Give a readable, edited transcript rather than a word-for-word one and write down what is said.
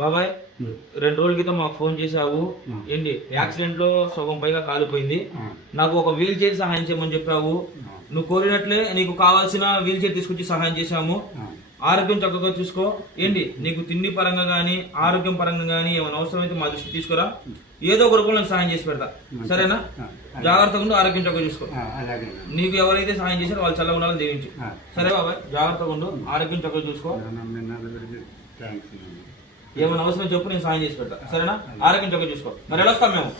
బాబాయ్ 2 రోజుల క్రితం మాకు ఫోన్ చేసావు. ఏంటి యాక్సిడెంట్ లో సగం పైగా కాలిపోయింది. నాకు ఒక వీల్ చైర్ సహాయం చేయమని చెప్పావు. నువ్వు కోరినట్లే నీకు కావాల్సిన వీల్ చైర్ తీసుకొచ్చి సహాయం చేశాము. ఆరోగ్యం చక్కగా చూసుకో. ఏంటి నీకు తిండి పరంగా గానీ ఆరోగ్యం పరంగా గానీ ఏమైనా అవసరం అయితే మా దృష్టి తీసుకురా. ఏదో ఒక రూపంలో నేను సహాయం చేసి పెడతా. సరేనా? జాగ్రత్తగా ఉండు, ఆరోగ్యం చక్కగా చూసుకో. నీకు ఎవరైతే సహాయం చేశారో వాళ్ళు చల్లగా ఉండాలని దీవించు. సరే బాబాయ్, జాగ్రత్తగా ఉండు, ఆరోగ్యం చక్కగా చూసుకో. ఏమైనా అవసరం చెప్పు, నేను సహాయం చేసి పెడతా. సరేనా? ఆరోగ్యం చక్కగా చూసుకో. మరి ఎలా వస్తాం మేము?